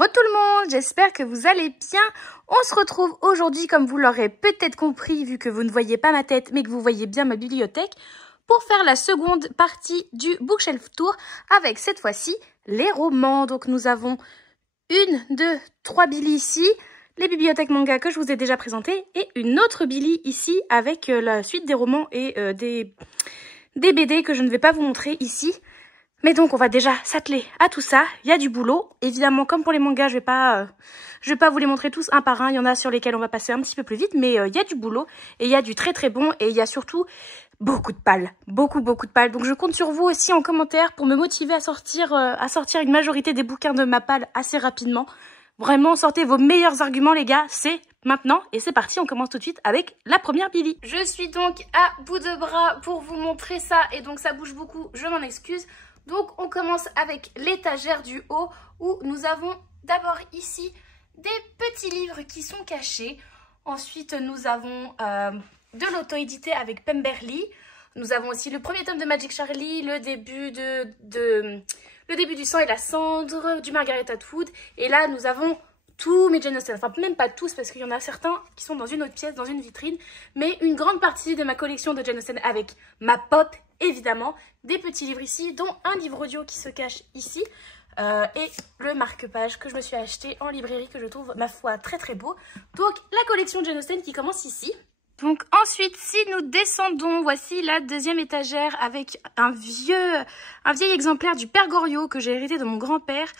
Hello tout le monde, j'espère que vous allez bien. On se retrouve aujourd'hui, comme vous l'aurez peut-être compris, vu que vous ne voyez pas ma tête, mais que vous voyez bien ma bibliothèque, pour faire la seconde partie du Bookshelf Tour, avec cette fois-ci les romans. Donc nous avons 1, 2, 3 Billy ici, les bibliothèques manga que je vous ai déjà présentées, et une autre Billy ici, avec la suite des romans et des BD que je ne vais pas vous montrer ici. Mais donc, on va déjà s'atteler à tout ça. Il y a du boulot. Évidemment, comme pour les mangas, je vais pas vous les montrer tous un par un. Il y en a sur lesquels on va passer un petit peu plus vite. Mais il y a du boulot. Et il y a du très très bon. Et il y a surtout beaucoup de pales. Beaucoup de pales. Donc, je compte sur vous aussi en commentaire pour me motiver à sortir une majorité des bouquins de ma palle assez rapidement. Vraiment, sortez vos meilleurs arguments, les gars. C'est maintenant. Et c'est parti, on commence tout de suite avec la première Billy. Je suis donc à bout de bras pour vous montrer ça. Et donc, ça bouge beaucoup. Je m'en excuse. Donc on commence avec l'étagère du haut où nous avons d'abord ici des petits livres qui sont cachés. Ensuite nous avons de l'auto-édité avec Pemberley. Nous avons aussi le premier tome de Magic Charlie, le début le début du sang et la cendre, du Margaret Atwood. Et là nous avons tous mes Jane Austen, enfin même pas tous parce qu'il y en a certains qui sont dans une autre pièce, dans une vitrine, mais une grande partie de ma collection de Jane Austen avec ma pop, évidemment, des petits livres ici, dont un livre audio qui se cache ici, et le marque-page que je me suis acheté en librairie, que je trouve, ma foi, très très beau. Donc la collection de Jane Austen qui commence ici. Donc ensuite, si nous descendons, voici la deuxième étagère avec un vieil exemplaire du Père Goriot que j'ai hérité de mon grand-père.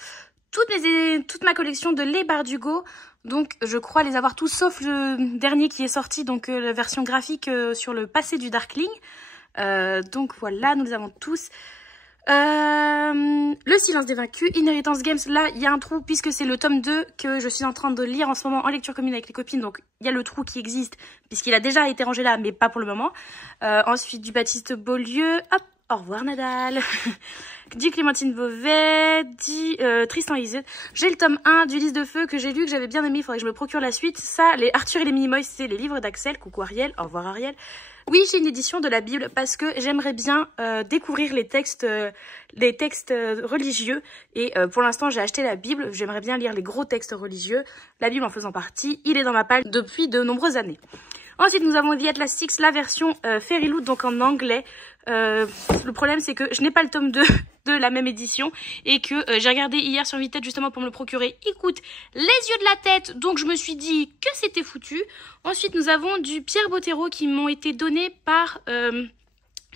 Toute ma collection de Les Bardugo, donc je crois les avoir tous sauf le dernier qui est sorti, donc la version graphique sur le passé du Darkling. Donc voilà, nous les avons tous. Le Silence des Vaincus, Inheritance Games, là il y a un trou puisque c'est le tome 2 que je suis en train de lire en ce moment en lecture commune avec les copines, donc il y a le trou qui existe puisqu'il a déjà été rangé là mais pas pour le moment. Ensuite du Baptiste Beaulieu, hop, au revoir Nadal. Du Clémentine Beauvais, Tristan Isolde. J'ai le tome 1 du Lys de Feu que j'ai lu, que j'avais bien aimé, il faudrait que je me procure la suite. Ça, les Arthur et les Minimoys, c'est les livres d'Axel. Coucou Ariel, au revoir Ariel. Oui, j'ai une édition de la Bible parce que j'aimerais bien découvrir les textes religieux. Et pour l'instant, j'ai acheté la Bible. J'aimerais bien lire les gros textes religieux. La Bible en faisant partie. Il est dans ma palle depuis de nombreuses années. Ensuite, nous avons The Atlas Six, la version Fairyloot, donc en anglais. Le problème, c'est que je n'ai pas le tome 2 de la même édition et que j'ai regardé hier sur Vinted justement pour me le procurer. Il coûte les yeux de la tête, donc je me suis dit que c'était foutu. Ensuite, nous avons du Pierre Bottero qui m'ont été donnés par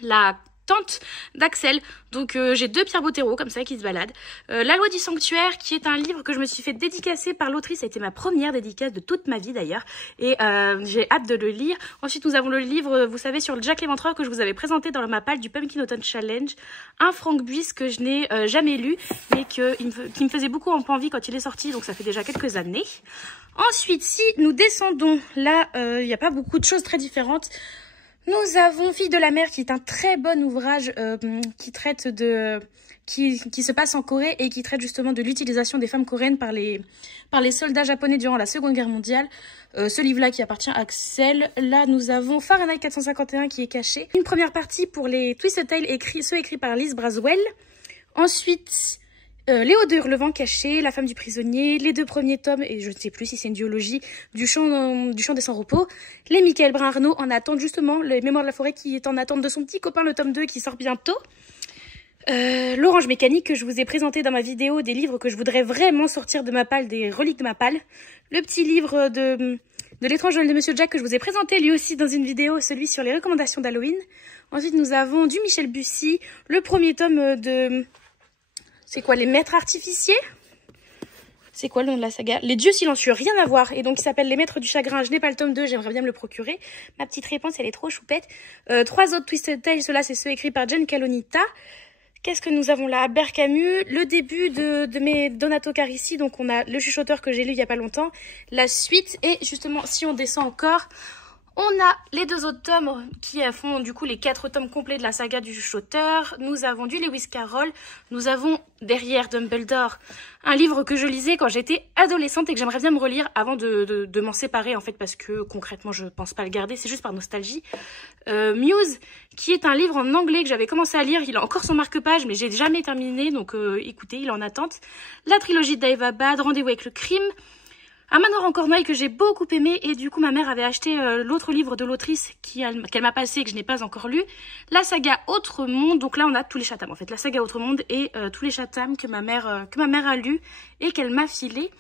la tante d'Axel. Donc j'ai 2 Pierre Bottero comme ça qui se baladent. La loi du sanctuaire qui est un livre que je me suis fait dédicacer par l'autrice. Ça a été ma première dédicace de toute ma vie d'ailleurs. Et j'ai hâte de le lire. Ensuite nous avons le livre, vous savez, sur le Jack l'Éventreur que je vous avais présenté dans ma palle du Pumpkin Autumn Challenge. Un Frank Buys que je n'ai jamais lu mais qui me faisait beaucoup envie quand il est sorti. Donc ça fait déjà quelques années. Ensuite si nous descendons là, il n'y a pas beaucoup de choses très différentes. Nous avons Fille de la mer qui est un très bon ouvrage qui traite qui se passe en Corée et qui traite justement de l'utilisation des femmes coréennes par les soldats japonais durant la Seconde Guerre mondiale. Ce livre-là qui appartient à Axel. Là, nous avons Fahrenheit 451 qui est caché. Une première partie pour les Twisted Tales ceux écrits par Liz Braswell. Ensuite, Léo de Hurlevent caché, La femme du prisonnier, les 2 premiers tomes, et je ne sais plus si c'est une duologie, du chant des sans-repos, les Michael Brun-Arnaud en attente justement, les Mémoires de la forêt qui est en attente de son petit copain, le tome 2 qui sort bientôt. L'Orange Mécanique que je vous ai présenté dans ma vidéo, des livres que je voudrais vraiment sortir de ma palle, des reliques de ma palle. Le petit livre de l'étrange Joël de Monsieur Jack que je vous ai présenté lui aussi dans une vidéo, celui sur les recommandations d'Halloween. Ensuite nous avons du Michel Bussy, le premier tome de... C'est quoi, les maîtres artificiers? C'est quoi le nom de la saga? Les dieux silencieux, rien à voir. Et donc il s'appelle Les maîtres du chagrin. Je n'ai pas le tome 2, j'aimerais bien me le procurer. Ma petite réponse, elle est trop choupette. 3 autres Twisted Tales, ceux-là c'est ceux écrits par Jen Calonita. Qu'est-ce que nous avons là? Albert Camus, le début de mes Donato Carisi. Donc on a Le Chuchoteur que j'ai lu il y a pas longtemps. La suite, et justement si on descend encore, On a les 2 autres tomes qui font du coup les 4 tomes complets de la saga du chuchoteur. Nous avons du Lewis Carroll. Nous avons derrière Dumbledore, un livre que je lisais quand j'étais adolescente et que j'aimerais bien me relire avant de m'en séparer en fait, parce que concrètement je pense pas le garder, c'est juste par nostalgie. Muse, qui est un livre en anglais que j'avais commencé à lire. Il a encore son marque-page mais j'ai jamais terminé, donc écoutez, il est en attente. La trilogie d'Aïv Abad, Rendez-vous avec le crime. Un manoir en cornouailles que j'ai beaucoup aimé et du coup ma mère avait acheté l'autre livre de l'autrice qu'elle m'a passé et que je n'ai pas encore lu. La saga Autre Monde, donc là on a tous les Chatham en fait. La saga Autre Monde et tous les Chatham que ma mère a lu et qu'elle m'a filé.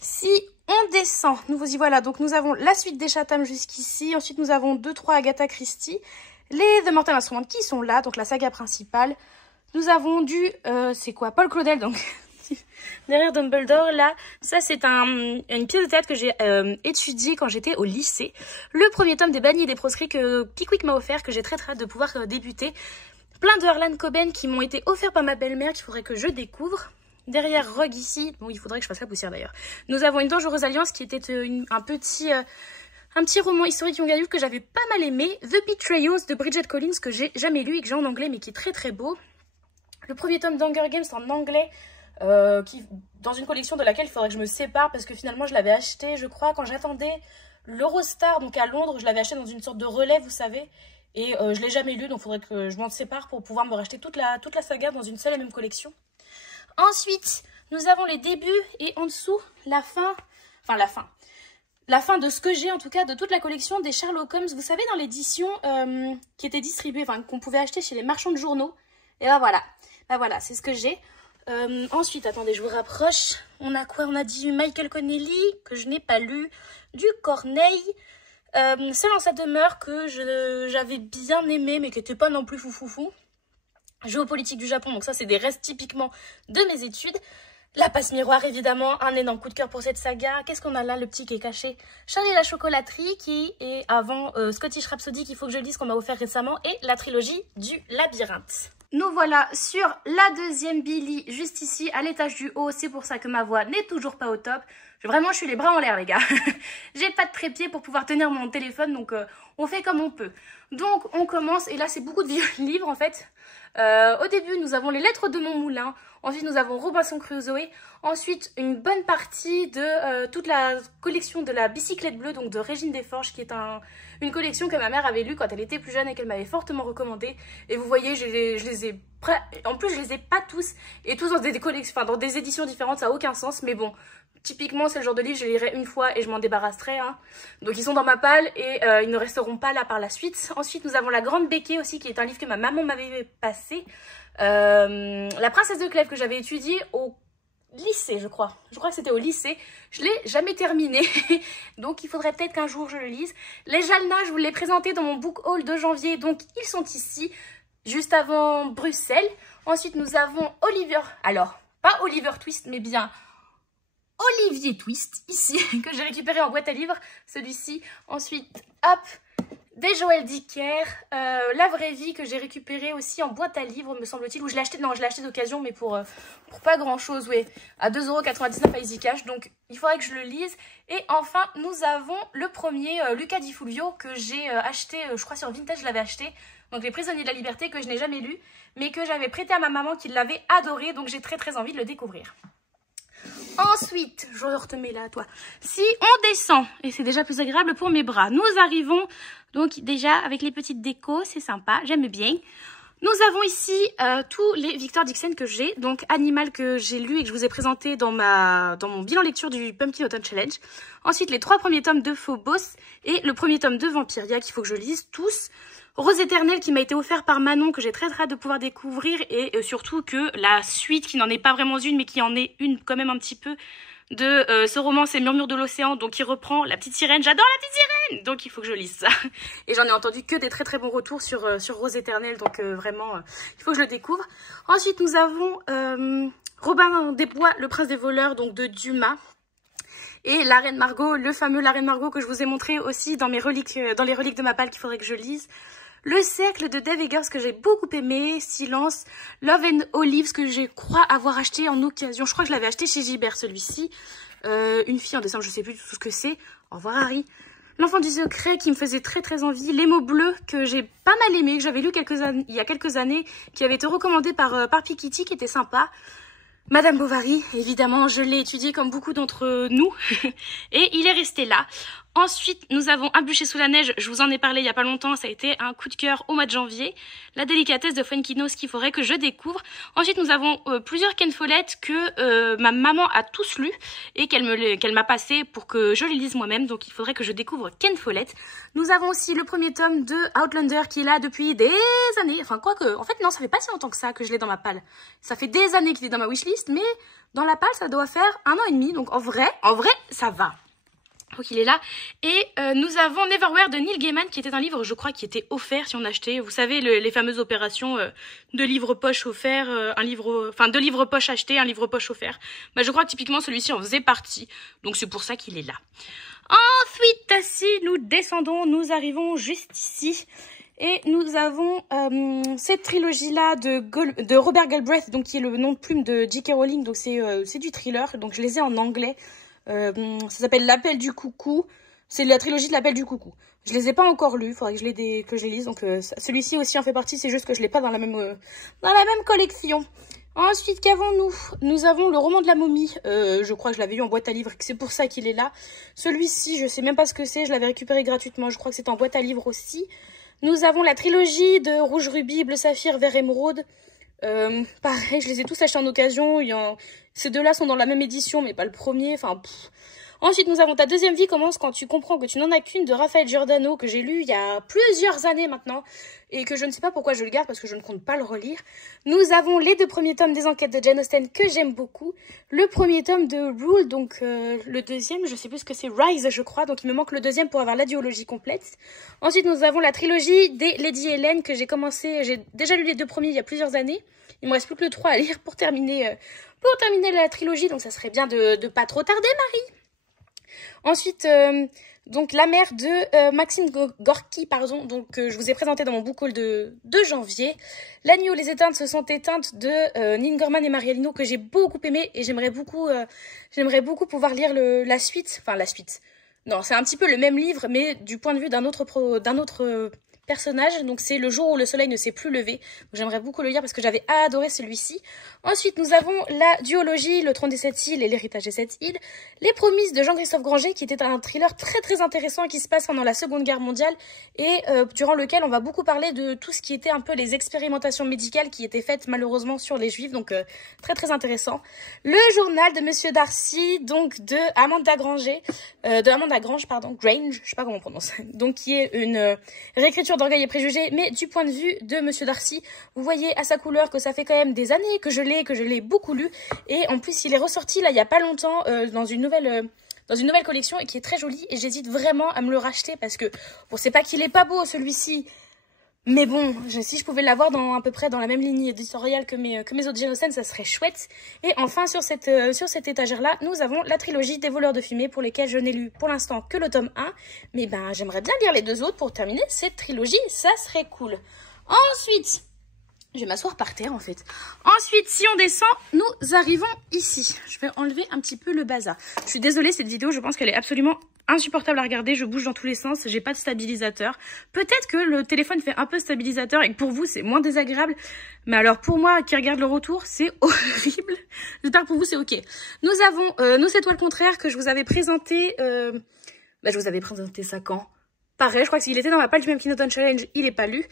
Si on descend, nous y voilà, donc nous avons la suite des Chatham jusqu'ici. Ensuite nous avons 2-3 Agatha Christie. Les The Mortal Instruments qui sont là, donc la saga principale. Nous avons du, c'est quoi, Paul Claudel, donc... derrière Dumbledore, là, ça c'est une pièce de théâtre que j'ai étudiée quand j'étais au lycée. Le premier tome des Bannis et des proscrits que Pickwick m'a offert, que j'ai très hâte de pouvoir débuter. Plein de Harlan Coben qui m'ont été offerts par ma belle-mère, qu'il faudrait que je découvre. Derrière Rogue ici, bon il faudrait que je fasse la poussière d'ailleurs. Nous avons Une dangereuse alliance qui était un petit roman historique young adulte que j'avais pas mal aimé. The Betrayals de Bridget Collins que j'ai jamais lu et que j'ai en anglais mais qui est très très beau. Le premier tome d'Hunger Games en anglais. Dans une collection de laquelle il faudrait que je me sépare parce que finalement je l'avais acheté je crois quand j'attendais l'Eurostar donc à Londres. Je l'avais acheté dans une sorte de relais vous savez et je l'ai jamais lu donc il faudrait que je m'en sépare pour pouvoir me racheter toute la saga dans une seule et même collection. Ensuite nous avons les débuts et en dessous la fin de ce que j'ai en tout cas de toute la collection des Sherlock Holmes, vous savez dans l'édition qui était distribuée, enfin qu'on pouvait acheter chez les marchands de journaux. Et ben voilà, c'est ce que j'ai. Ensuite, attendez, je vous rapproche. On a quoi? On a du Michael Connelly, que je n'ai pas lu. Du Corneille. Seul en sa demeure, que j'avais bien aimé, mais qui n'était pas non plus foufoufou. Géopolitique du Japon, donc ça, c'est des restes typiquement de mes études. La passe miroir, évidemment, un énorme coup de cœur pour cette saga. Qu'est-ce qu'on a là, le petit qui est caché? Charlie et la chocolaterie, qui est avant Scottish Rhapsody, qu'il faut que je lise, qu'on m'a offert récemment, et la trilogie du labyrinthe. Nous voilà sur la deuxième Billy, juste ici, à l'étage du haut. C'est pour ça que ma voix n'est toujours pas au top. Vraiment, je suis les bras en l'air, les gars. J'ai pas de trépied pour pouvoir tenir mon téléphone, donc on fait comme on peut. Donc, on commence, et là, c'est beaucoup de vieux livres, en fait. Au début, nous avons les lettres de mon moulin. Ensuite, nous avons Robinson Crusoe. Ensuite, une bonne partie de toute la collection de la bicyclette bleue, donc de Régine Desforges, qui est une collection que ma mère avait lue quand elle était plus jeune et qu'elle m'avait fortement recommandée. Et vous voyez, je les ai... En plus, je les ai pas tous. Et tous dans des collections, enfin, dans des éditions différentes, ça n'a aucun sens. Mais bon, typiquement, c'est le genre de livre, je les lirai une fois et je m'en débarrasserai. Hein. Donc, ils sont dans ma palle et ils ne resteront pas là par la suite. Ensuite, nous avons La Grande Béquée aussi, qui est un livre que ma maman m'avait passé. La Princesse de Clèves, que j'avais étudié au lycée, je crois. Je crois que c'était au lycée. Je l'ai jamais terminé. Donc, il faudrait peut-être qu'un jour je le lise. Les Jalna, je vous l'ai présenté dans mon book haul de janvier. Donc, ils sont ici, juste avant Bruxelles. Ensuite, nous avons Oliver. Alors, pas Oliver Twist, mais bien Olivier Twist, ici, que j'ai récupéré en boîte à livres. Celui-ci. Ensuite, hop, des Joël Dicker, La Vraie Vie, que j'ai récupéré aussi en boîte à livres, me semble-t-il. Ou je l'ai acheté, non, je l'ai acheté d'occasion, mais pour pas grand-chose, oui. À 2,99 € à Easy Cash, donc il faudrait que je le lise. Et enfin, nous avons le premier, Luca Di Fulvio, que j'ai acheté, je crois sur Vintage, je l'avais acheté. Donc Les Prisonniers de la Liberté, que je n'ai jamais lu, mais que j'avais prêté à ma maman qui l'avait adoré, donc j'ai très très envie de le découvrir. Ensuite, je te mets là, toi. Si on descend, et c'est déjà plus agréable pour mes bras, nous arrivons donc déjà avec les petites décos, c'est sympa, j'aime bien. Nous avons ici tous les Victor Dixon que j'ai, donc Animal que j'ai lu et que je vous ai présenté dans mon bilan lecture du Pumpkin Autumn Challenge. Ensuite, les 3 premiers tomes de Phobos et le premier tome de Vampiria qu'il faut que je lise tous. Rose éternelle qui m'a été offert par Manon, que j'ai très hâte de pouvoir découvrir, et surtout que la suite, qui n'en est pas vraiment une, mais qui en est une quand même un petit peu, de ce roman, c'est Murmure de l'océan, donc qui reprend La Petite Sirène. J'adore La Petite Sirène, donc il faut que je lise ça. Et j'en ai entendu que des très très bons retours sur Rose éternelle, donc vraiment, il faut que je le découvre. Ensuite, nous avons Robin des Bois, Le Prince des voleurs, donc de Dumas. Et La Reine Margot, le fameux La Reine Margot que je vous ai montré aussi dans les reliques de ma palle qu'il faudrait que je lise. Le Cercle de Dave Eggers que j'ai beaucoup aimé. Silence. Love and Olives que je crois avoir acheté en occasion. Je crois que je l'avais acheté chez Gibert celui-ci. Une fille en décembre, je sais plus tout ce que c'est. Au revoir Harry. L'enfant du secret qui me faisait très envie. Les mots bleus que j'ai pas mal aimé, que j'avais lu il y a quelques années, qui avait été recommandé par Pikitty, qui était sympa. Madame Bovary, évidemment, je l'ai étudié comme beaucoup d'entre nous et il est resté là. Ensuite, nous avons Un bûcher sous la neige, je vous en ai parlé il y a pas longtemps, ça a été un coup de cœur au mois de janvier. La délicatesse de Fuenquinos qu'il faudrait que je découvre. Ensuite, nous avons plusieurs Ken Follett que ma maman a tous lus et qu'elle m'a passé pour que je les lise moi-même, donc il faudrait que je découvre Ken Follett. Nous avons aussi le premier tome de Outlander qui est là depuis des années, enfin quoique, en fait non, ça fait pas si longtemps que ça que je l'ai dans ma palle. Ça fait des années qu'il est dans ma wishlist, mais dans la palle ça doit faire 1 an et demi, donc en vrai, ça va. Donc il est là. Et nous avons Neverwhere de Neil Gaiman qui était un livre, je crois, qui était offert si on achetait. Vous savez, les fameuses opérations de livres poche offert, de livres poche acheté, un livre poche offert. Bah, je crois que typiquement celui-ci en faisait partie. Donc c'est pour ça qu'il est là. Ensuite, si nous descendons, nous arrivons juste ici. Et nous avons cette trilogie-là de Robert Galbraith, donc qui est le nom de plume de J.K. Rowling. Donc c'est du thriller, donc je les ai en anglais. Ça s'appelle L'Appel du Coucou. C'est la trilogie de L'Appel du Coucou. Je les ai pas encore lus, faudrait que je les lise. Donc celui-ci aussi en fait partie, c'est juste que je l'ai pas dans la même collection. Ensuite, qu'avons-nous? Nous avons le roman de la momie. Je crois que je l'avais eu en boîte à livres, c'est pour ça qu'il est là. Celui-ci, je sais même pas ce que c'est, je l'avais récupéré gratuitement. Je crois que c'est en boîte à livres aussi. Nous avons la trilogie de Rouge Rubis, Bleu Saphir, Vert Émeraude. Pareil, je les ai tous achetés en occasion. Ces deux-là sont dans la même édition, mais pas le premier. Enfin, Ensuite, nous avons Ta deuxième vie commence quand tu comprends que tu n'en as qu'une de Raphaël Giordano, que j'ai lu il y a plusieurs années maintenant, et que je ne sais pas pourquoi je le garde, parce que je ne compte pas le relire. Nous avons les 2 premiers tomes des enquêtes de Jane Austen, que j'aime beaucoup. Le premier tome de Rule, donc le deuxième, je sais plus ce que c'est, Rise, je crois, donc il me manque le deuxième pour avoir la duologie complète. Ensuite, nous avons la trilogie des Lady Helen, que j'ai déjà lu les 2 premiers il y a plusieurs années. Il me reste plus que le 3 à lire pour terminer la trilogie, donc ça serait bien de pas trop tarder, Marie. Ensuite, donc La mère de Maxime Gorky, pardon, donc je vous ai présenté dans mon book haul de janvier. La nuit où les éteintes se sont éteintes de Neil Gorman et Maria Lino, que j'ai beaucoup aimé et j'aimerais beaucoup pouvoir lire la suite. Enfin, la suite. Non, c'est un petit peu le même livre, mais du point de vue d'un autre personnage. Donc c'est Le jour où le soleil ne s'est plus levé. J'aimerais beaucoup le lire parce que j'avais adoré celui-ci. Ensuite, nous avons la duologie, Le trône des 7 îles et l'héritage des 7 îles. Les Promises de Jean-Christophe Granger, qui était un thriller très intéressant qui se passe pendant la Seconde Guerre mondiale et durant lequel on va beaucoup parler de tout ce qui était un peu les expérimentations médicales qui étaient faites malheureusement sur les Juifs. Donc très intéressant. Le journal de Monsieur Darcy, donc de Amanda Grange, Grange, je sais pas comment on prononce. Donc qui est une réécriture d'Orgueil et Préjugés, mais du point de vue de Monsieur Darcy. Vous voyez à sa couleur que ça fait quand même des années que je l'ai beaucoup lu, et en plus il est ressorti là il y a pas longtemps dans une nouvelle collection et qui est très jolie, et j'hésite vraiment à me le racheter parce que bon, c'est pas qu'il est pas beau celui-ci, mais bon, si je pouvais l'avoir à peu près dans la même ligne éditoriale que mes autres Jane Austen, ça serait chouette. Et enfin, sur cette étagère-là, nous avons la trilogie des voleurs de fumée, pour lesquels je n'ai lu pour l'instant que le tome 1. Mais ben, j'aimerais bien lire les 2 autres pour terminer cette trilogie, ça serait cool. Ensuite, je vais m'asseoir par terre en fait. Ensuite, si on descend, nous arrivons ici. Je vais enlever un petit peu le bazar. Je suis désolée, cette vidéo, je pense qu'elle est absolument insupportable à regarder. Je bouge dans tous les sens, j'ai pas de stabilisateur. Peut-être que le téléphone fait un peu stabilisateur et que pour vous, c'est moins désagréable. Mais alors pour moi, qui regarde le retour, c'est horrible. J'espère que pour vous, c'est ok. Nous avons Nos étoiles contraires que je vous avais présenté. Je vous avais présenté ça quand? Pareil, je crois que s'il était dans ma page du même Kinoton Challenge, il est pas lu.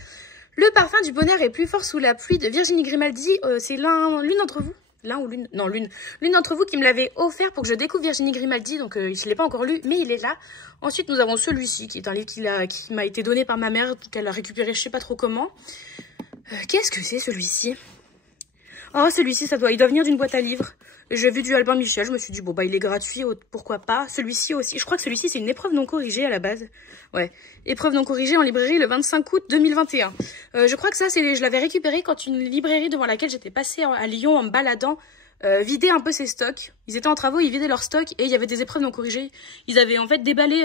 Le parfum du bonheur est plus fort sous la pluie de Virginie Grimaldi. C'est l'une d'entre vous. L'une d'entre vous qui me l'avait offert pour que je découvre Virginie Grimaldi. Donc je ne l'ai pas encore lu, mais il est là. Ensuite, nous avons celui-ci qui est un livre qui m'a été donné par ma mère, qu'elle a récupéré je sais pas trop comment. Qu'est-ce que c'est celui-ci? Oh, celui-ci, il doit venir d'une boîte à livres. J'ai vu du Albin Michel, je me suis dit, bon, bah, il est gratuit, pourquoi pas. Celui-ci aussi, je crois que celui-ci, c'est une épreuve non corrigée à la base. Ouais, épreuve non corrigée en librairie le 25 août 2021. Je crois que ça, je l'avais récupéré quand une librairie devant laquelle j'étais passée à Lyon en me baladant, vidait un peu ses stocks. Ils étaient en travaux, ils vidaient leurs stocks et il y avait des épreuves non corrigées. Ils avaient en fait déballé...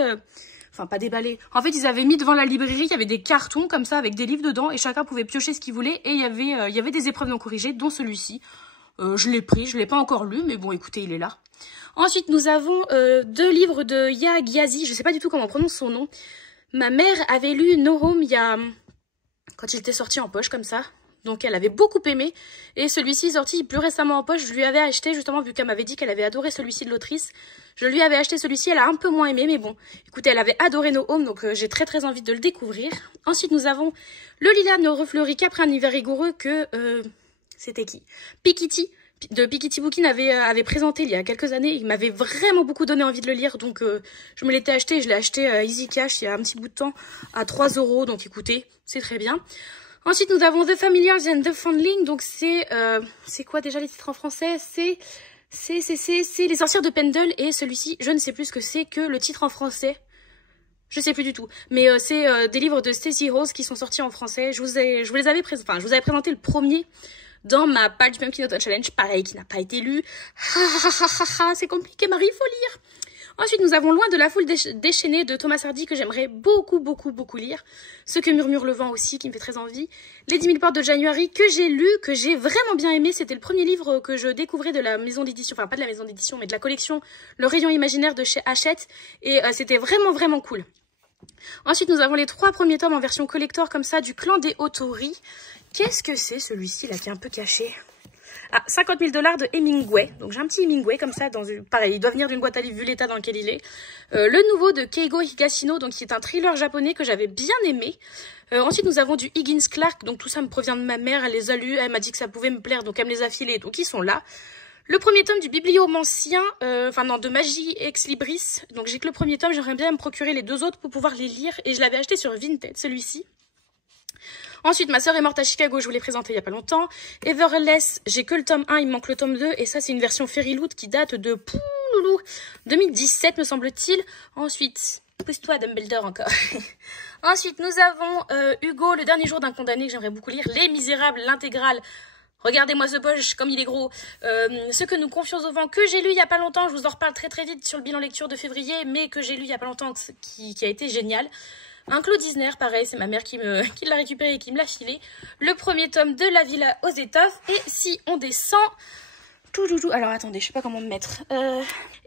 Enfin, pas déballé. En fait, ils avaient mis devant la librairie, il y avait des cartons comme ça avec des livres dedans et chacun pouvait piocher ce qu'il voulait. Et il y avait des épreuves non corrigées, dont celui-ci. Je l'ai pris, je l'ai pas encore lu, mais bon, écoutez, il est là. Ensuite, nous avons 2 livres de Ya Gyazi, je sais pas du tout comment on prononce son nom. Ma mère avait lu No Home quand il était sorti en poche, comme ça. Donc elle avait beaucoup aimé, et celui-ci sorti plus récemment en poche, je lui avais acheté justement vu qu'elle m'avait dit qu'elle avait adoré celui-ci de l'autrice. Je lui avais acheté celui-ci, elle a un peu moins aimé, mais bon, écoutez, elle avait adoré No Home, donc j'ai très envie de le découvrir. Ensuite nous avons Le Lilas ne refleurit qu'après un hiver rigoureux que... c'était qui? Piketty, de Piketty Bookin avait présenté il y a quelques années. Il m'avait vraiment beaucoup donné envie de le lire, donc je me l'étais acheté, je l'ai acheté à Easy Cash il y a un petit bout de temps, à 3 €, donc écoutez, c'est très bien. Ensuite, nous avons The Familiars and The Foundling. Donc, c'est quoi déjà les titres en français? C'est Les Sorcières de Pendle. Et celui-ci, je ne sais plus ce que c'est que le titre en français. Je sais plus du tout. Mais c'est des livres de Stacey Rose qui sont sortis en français. Je vous avais présenté le premier dans ma page du Pumpkin Autumn Challenge. Pareil, qui n'a pas été lu. C'est compliqué, Marie, il faut lire. Ensuite, nous avons Loin de la foule déchaînée de Thomas Hardy, que j'aimerais beaucoup lire. Ce que murmure le vent aussi, qui me fait très envie. Les 10 000 portes de January, que j'ai lu, que j'ai vraiment bien aimé. C'était le premier livre que je découvrais de la maison d'édition, enfin pas de la maison d'édition, mais de la collection Le Rayon Imaginaire de chez Hachette. Et c'était vraiment cool. Ensuite, nous avons les 3 premiers tomes en version collector, comme ça, du Clan des Otori. Qu'est-ce que c'est celui-ci, là, qui est un peu caché ? Ah, 50 000 $ de Hemingway. Donc j'ai un petit Hemingway comme ça, pareil, il doit venir d'une boîte à livres vu l'état dans lequel il est. Le nouveau de Keigo Higashino, donc qui est un thriller japonais que j'avais bien aimé. Ensuite nous avons du Higgins Clark, donc tout ça me provient de ma mère, elle les a lus, elle m'a dit que ça pouvait me plaire, donc elle me les a filés, donc ils sont là. Le premier tome du Bibliomancien, de Magie Ex Libris, donc j'ai que le premier tome, j'aimerais bien me procurer les 2 autres pour pouvoir les lire, et je l'avais acheté sur Vinted, celui-ci. Ensuite, Ma sœur est morte à Chicago, je vous l'ai présenté il y a pas longtemps. Everless, j'ai que le tome 1, il me manque le tome 2. Et ça, c'est une version Fairyloot qui date de 2017, me semble-t-il. Ensuite, pousse-toi Dumbledore encore. Ensuite, nous avons Hugo, Le dernier jour d'un condamné, que j'aimerais beaucoup lire. Les Misérables, l'intégrale. Regardez-moi ce poche, comme il est gros. Ce que nous confions au vent, que j'ai lu il y a pas longtemps. Je vous en reparle très vite sur le bilan lecture de février, mais que j'ai lu il y a pas longtemps, qui a été génial. Un Claude Isner, pareil, c'est ma mère qui l'a récupéré et qui me l'a filé. Le premier tome de La Villa aux Étoffes. Et si on descend... Alors attendez, je sais pas comment me mettre.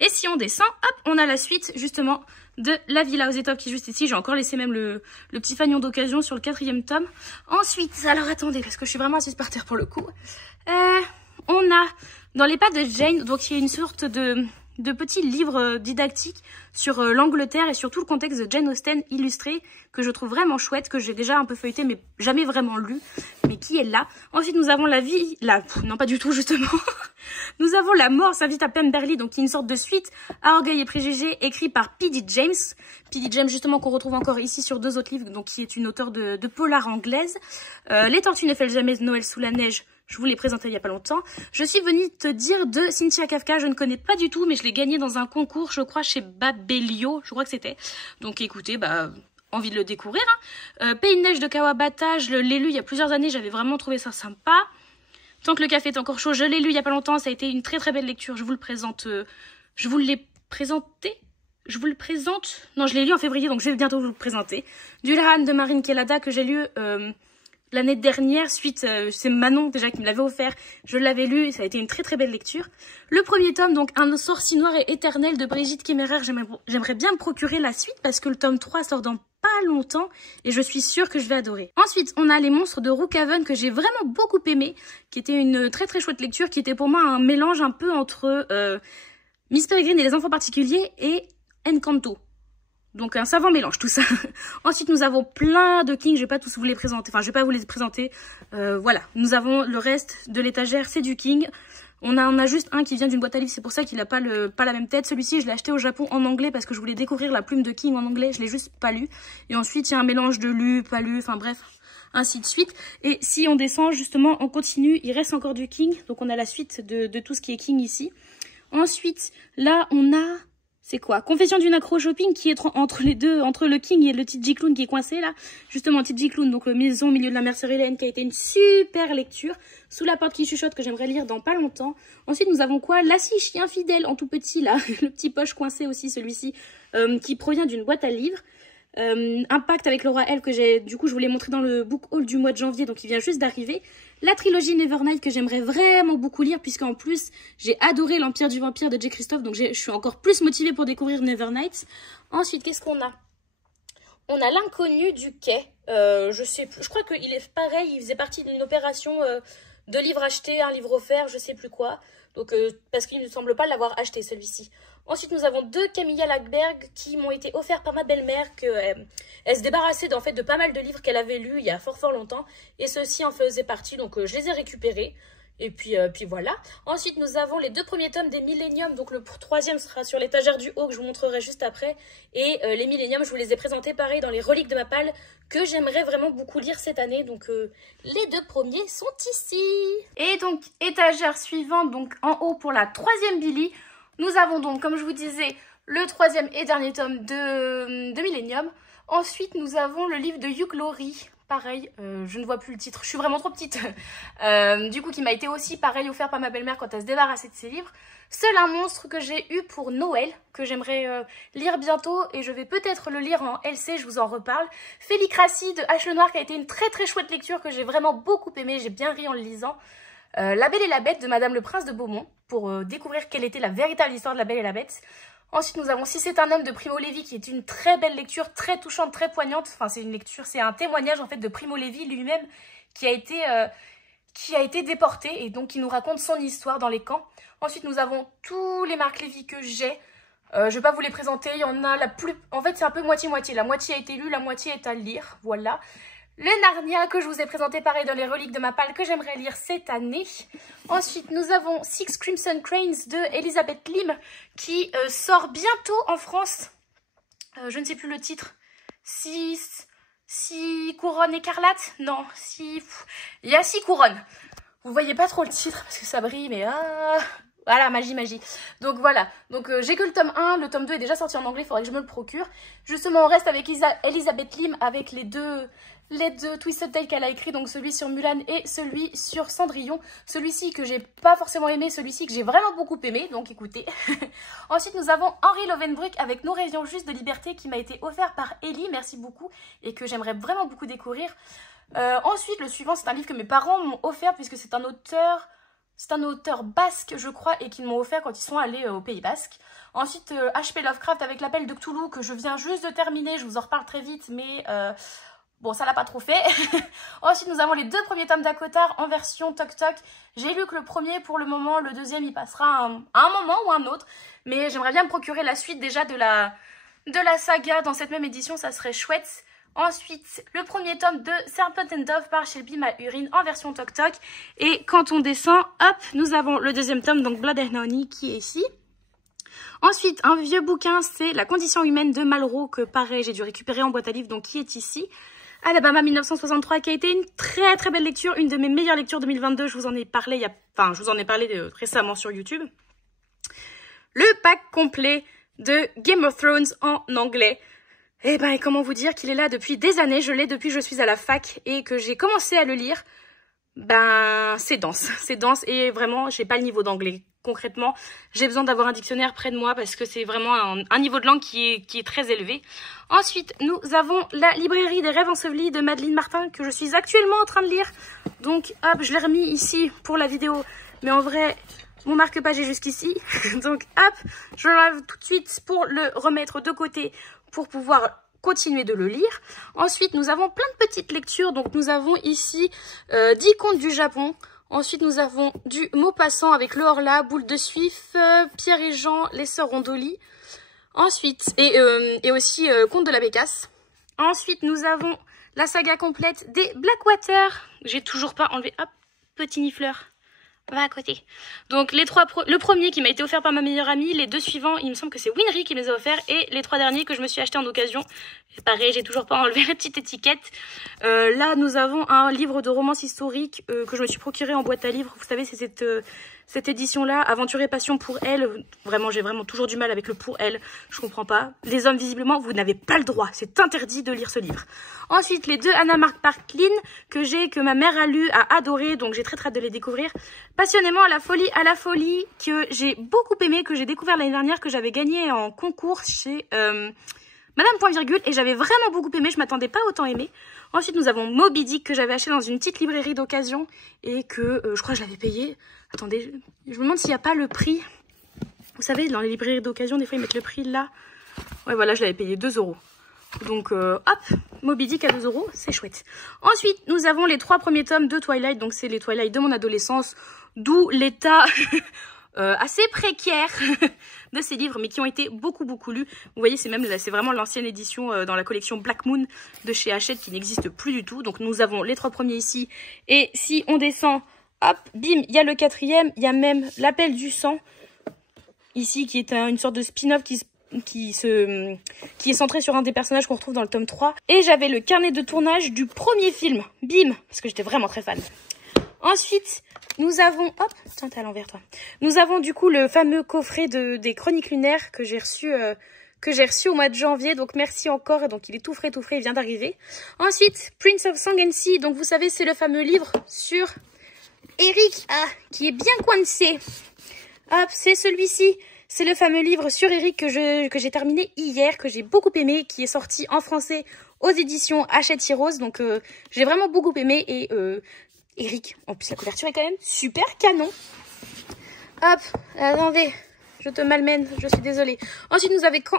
Et si on descend, hop, on a la suite justement de La Villa aux Étoffes qui est juste ici. J'ai encore laissé même le petit fanion d'occasion sur le 4e tome. Ensuite, alors attendez, parce que je suis vraiment assise par terre pour le coup. On a dans les pas de Jane, donc il y a une sorte de petits livres didactiques sur l'Angleterre et sur tout le contexte de Jane Austen illustré, que je trouve vraiment chouette, que j'ai déjà un peu feuilleté mais jamais vraiment lu, mais qui est là. Ensuite nous avons non pas du tout justement, nous avons La mort s'invite à Pemberley, donc qui est une sorte de suite à Orgueil et Préjugés, écrit par P.D. James. P.D. James justement qu'on retrouve encore ici sur 2 autres livres, donc qui est une auteure de polar anglaise. Les Tortues ne fêtent jamais Noël sous la neige. Je vous l'ai présenté il y a pas longtemps. Je suis venue te dire de Cynthia Kafka. Je ne connais pas du tout, mais je l'ai gagné dans un concours, je crois, chez Babelio. Je crois que c'était. Donc écoutez, envie de le découvrir. Hein. Pays de neige de Kawabata, je l'ai lu il y a plusieurs années. J'avais vraiment trouvé ça sympa. Tant que le café est encore chaud, je l'ai lu il y a pas longtemps. Ça a été une très belle lecture. Je vous le présente. Je vous l'ai présenté. Je vous le présente. Non, je l'ai lu en février, donc je vais bientôt vous le présenter. Dulhan de Marine Kelada que j'ai lu... l'année dernière, c'est Manon déjà qui me l'avait offert, je l'avais lu et ça a été une très belle lecture. Le premier tome, donc Un sort si noir et éternel de Brigitte Kéméraire, j'aimerais bien me procurer la suite parce que le tome 3 sort dans pas longtemps et je suis sûre que je vais adorer. Ensuite, on a Les monstres de Rookhaven que j'ai vraiment beaucoup aimé, qui était une très chouette lecture, qui était pour moi un mélange un peu entre Miss Peregrine et les enfants particuliers et Encanto. Donc un savant mélange tout ça. Ensuite nous avons plein de King, je vais pas tous vous les présenter, enfin je vais pas vous les présenter. Voilà, nous avons le reste de l'étagère, c'est du King. On a juste un qui vient d'une boîte à livres, c'est pour ça qu'il a pas la même tête. Celui-ci je l'ai acheté au Japon en anglais parce que je voulais découvrir la plume de King en anglais, je l'ai juste pas lu. Et ensuite il y a un mélange de lu, pas lu, enfin bref, ainsi de suite. Et si on descend justement, on continue, il reste encore du King, donc on a la suite de tout ce qui est King ici. Ensuite là on a... C'est quoi? Confession d'une accro shopping qui est entre les deux, entre le King et le Tidji Clown qui est coincé là. Justement, Tidji Clown, donc Maison au milieu de la mer Hélène qui a été une super lecture. Sous la porte qui chuchote que j'aimerais lire dans pas longtemps. Ensuite, nous avons quoi? Lassie, chien fidèle en tout petit là. Le petit poche coincé aussi, celui-ci, qui provient d'une boîte à livres. Un pacte avec le roi Elfe que j'ai, du coup, je vous l'ai montré dans le book haul du mois de janvier, donc il vient juste d'arriver. la trilogie Nevernight que j'aimerais vraiment beaucoup lire, puisqu'en plus, j'ai adoré l'Empire du Vampire de J. Christophe, donc je suis encore plus motivée pour découvrir Nevernight. Ensuite, qu'est-ce qu'on a? On a L'Inconnu du Quai. Je sais plus, je crois qu'il est pareil, il faisait partie d'une opération de livres achetés, un livre offert, je sais plus quoi. Donc, parce qu'il ne semble pas l'avoir acheté, celui-ci. Ensuite, nous avons 2 Camilla Lackberg qui m'ont été offerts par ma belle-mère. Elle se débarrassait en fait de pas mal de livres qu'elle avait lus il y a fort longtemps. Et ceux-ci en faisaient partie, donc je les ai récupérés. Et puis voilà. Ensuite, nous avons les 2 premiers tomes des Millennium. Donc le 3e sera sur l'étagère du haut que je vous montrerai juste après. Et les Millennium, je vous les ai présentés pareil dans les reliques de ma palle que j'aimerais vraiment beaucoup lire cette année. Donc les 2 premiers sont ici. Et donc étagère suivante, donc en haut pour la 3e Billy. Nous avons donc, comme je vous disais, le 3e et dernier tome de Millennium. Ensuite, nous avons le livre de Hugh Laurie. Pareil, je ne vois plus le titre, je suis vraiment trop petite. Du coup, qui m'a été aussi pareil offert par ma belle-mère quand elle se débarrassait de ses livres. Seul un monstre que j'ai eu pour Noël, que j'aimerais lire bientôt, et je vais peut-être le lire en LC, je vous en reparle. Félicratie de H. Lenoir, qui a été une très chouette lecture que j'ai vraiment beaucoup aimée, j'ai bien ri en le lisant. La Belle et la Bête de Madame le Prince de Beaumont, pour découvrir quelle était la véritable histoire de La Belle et la Bête. Ensuite, nous avons Si c'est un homme de Primo Levi, qui est une très belle lecture, très touchante, très poignante. Enfin, c'est une lecture, c'est un témoignage en fait de Primo Levi lui-même qui a été déporté et donc qui nous raconte son histoire dans les camps. Ensuite, nous avons tous les Marc Lévy que j'ai. Je ne vais pas vous les présenter, il y en a la plus... En fait, c'est un peu moitié-moitié. La moitié a été lue, la moitié est à lire, voilà. Le Narnia que je vous ai présenté pareil dans les reliques de ma palle que j'aimerais lire cette année. Ensuite, nous avons Six Crimson Cranes de Elizabeth Lim qui sort bientôt en France. Je ne sais plus le titre. Six couronnes écarlates? Non, il y a 6 couronnes. Vous voyez pas trop le titre parce que ça brille, mais voilà, magie. Donc voilà, donc j'ai que le tome 1, le tome 2 est déjà sorti en anglais, il faudrait que je me le procure. Justement, on reste avec Elizabeth Lim avec les deux Twisted Tales qu'elle a écrit, donc celui sur Mulan et celui sur Cendrillon. Celui-ci que j'ai pas forcément aimé, celui-ci que j'ai vraiment beaucoup aimé, donc écoutez. Ensuite, nous avons Henri Lovenbruck avec Nous rêvions juste de liberté qui m'a été offert par Ellie, merci beaucoup, et que j'aimerais vraiment beaucoup découvrir. Ensuite, le suivant, c'est un livre que mes parents m'ont offert puisque c'est un auteur basque, je crois, et qu'ils m'ont offert quand ils sont allés au Pays Basque. Ensuite, H.P. Lovecraft avec L'Appel de Cthulhu, que je viens juste de terminer. Je vous en reparle très vite, mais bon, ça l'a pas trop fait. Ensuite, nous avons les 2 premiers tomes d'Akotar en version Tok-Tok. J'ai lu que le premier, pour le moment, le deuxième, il passera à un moment ou un autre. Mais j'aimerais bien me procurer la suite déjà de la saga dans cette même édition, ça serait chouette. Ensuite, le premier tome de Serpent and Dove par Shelby Malhurin en version Tok-Tok. Et quand on descend, hop, nous avons le 2e tome, donc Blood and Honey, qui est ici. Ensuite, un vieux bouquin, c'est La condition humaine de Malraux, que pareil, j'ai dû récupérer en boîte à livres, donc qui est ici. Alabama 1963, qui a été une très belle lecture, une de mes meilleures lectures 2022. Je vous en ai parlé, récemment sur YouTube. Le pack complet de Game of Thrones en anglais. Eh ben, comment vous dire qu'il est là depuis des années, je l'ai depuis que je suis à la fac et que j'ai commencé à le lire. Ben, c'est dense et vraiment, j'ai pas le niveau d'anglais. Concrètement, j'ai besoin d'avoir un dictionnaire près de moi parce que c'est vraiment un niveau de langue qui est très élevé. Ensuite, nous avons La librairie des rêves ensevelis de Madeleine Martin que je suis actuellement en train de lire. Donc, hop, je l'ai remis ici pour la vidéo, mais en vrai... Mon marque-page est jusqu'ici, donc hop, je l'enlève tout de suite pour le remettre de côté pour pouvoir continuer de le lire. Ensuite, nous avons plein de petites lectures, donc nous avons ici 10 contes du Japon. Ensuite, nous avons du Maupassant avec le Horla, Boule de Suif, Pierre et Jean, les Sœurs Rondoli. Ensuite, et aussi Contes de la Bécasse. Ensuite, nous avons la saga complète des Blackwater. J'ai toujours pas enlevé, hop, petit nifleur. Va à côté. Donc le premier qui m'a été offert par ma meilleure amie, les 2 suivants, il me semble que c'est Winry qui me les a offerts, et les 3 derniers que je me suis acheté en occasion. Pareil, j'ai toujours pas enlevé la petite étiquette. Là, nous avons un livre de romance historique que je me suis procuré en boîte à livres. Vous savez, c'est cette édition-là, Aventure et Passion pour elle. Vraiment, j'ai vraiment toujours du mal avec le pour elle. Je comprends pas. Les hommes, visiblement, vous n'avez pas le droit. C'est interdit de lire ce livre. Ensuite, les 2 Anna Mark Parklin que ma mère a lu, a adoré, donc j'ai très hâte de les découvrir. Passionnément à la folie, que j'ai beaucoup aimé, que j'ai découvert l'année dernière, que j'avais gagné en concours chez Madame Point Virgule, et j'avais vraiment beaucoup aimé, je m'attendais pas à autant aimer. Ensuite, nous avons Moby Dick que j'avais acheté dans une petite librairie d'occasion et que je crois que je l'avais payé. Attendez, je me demande s'il n'y a pas le prix. Vous savez, dans les librairies d'occasion, des fois, ils mettent le prix là. Ouais, voilà, je l'avais payé 2 €. Donc, hop, Moby Dick à 2 €, c'est chouette. Ensuite, nous avons les 3 premiers tomes de Twilight. Donc, c'est les Twilight de mon adolescence, d'où l'état assez précaire de ces livres, mais qui ont été beaucoup lus. Vous voyez, c'est vraiment l'ancienne édition dans la collection Black Moon de chez Hachette qui n'existe plus du tout. Donc, nous avons les 3 premiers ici. Et si on descend, hop, bim, il y a le 4e. Il y a même L'Appel du sang, ici, qui est une sorte de spin-off qui est centré sur un des personnages qu'on retrouve dans le tome 3. Et j'avais le carnet de tournage du premier film, bim, parce que j'étais vraiment très fan. Ensuite, nous avons, hop, tiens, t'es à l'envers toi. Nous avons du coup le fameux coffret des Chroniques lunaires que j'ai reçu au mois de janvier. Donc merci encore, donc il est tout frais, il vient d'arriver. Ensuite, Prince of Song and Sea, donc vous savez, c'est le fameux livre sur Eric, qui est bien coincé. Hop, c'est celui-ci. C'est le fameux livre sur Eric que j'ai terminé hier, que j'ai beaucoup aimé, qui est sorti en français aux éditions Hachette Heroes. Donc j'ai vraiment beaucoup aimé et Eric, en plus la couverture est quand même super canon. Hop, attendez, je te malmène, je suis désolée. Ensuite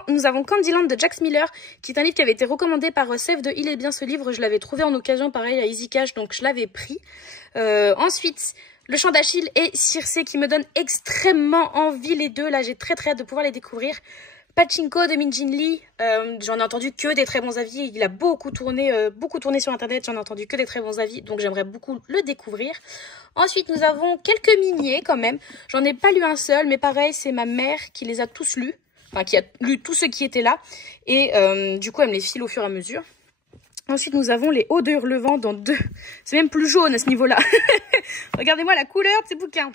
nous avons Candyland de Jax Miller, qui est un livre qui avait été recommandé par Sève de Il est bien ce livre. Je l'avais trouvé en occasion pareil à Easy Cash, donc je l'avais pris. Ensuite, Le Chant d'Achille et Circé qui me donnent extrêmement envie les deux. Là, j'ai très hâte de pouvoir les découvrir. Pachinko de Min Jin Lee, j'en ai entendu que des très bons avis. Il a beaucoup tourné sur internet, j'en ai entendu que des très bons avis. Donc j'aimerais beaucoup le découvrir. Ensuite, nous avons quelques miniers quand même. J'en ai pas lu un seul, mais pareil, c'est ma mère qui les a tous lus. Enfin, qui a lu tous ceux qui étaient là. Et du coup, elle me les file au fur et à mesure. Ensuite, nous avons les Hauts de Hurlevent dans 2. C'est même plus jaune à ce niveau-là. Regardez-moi la couleur de ces bouquins.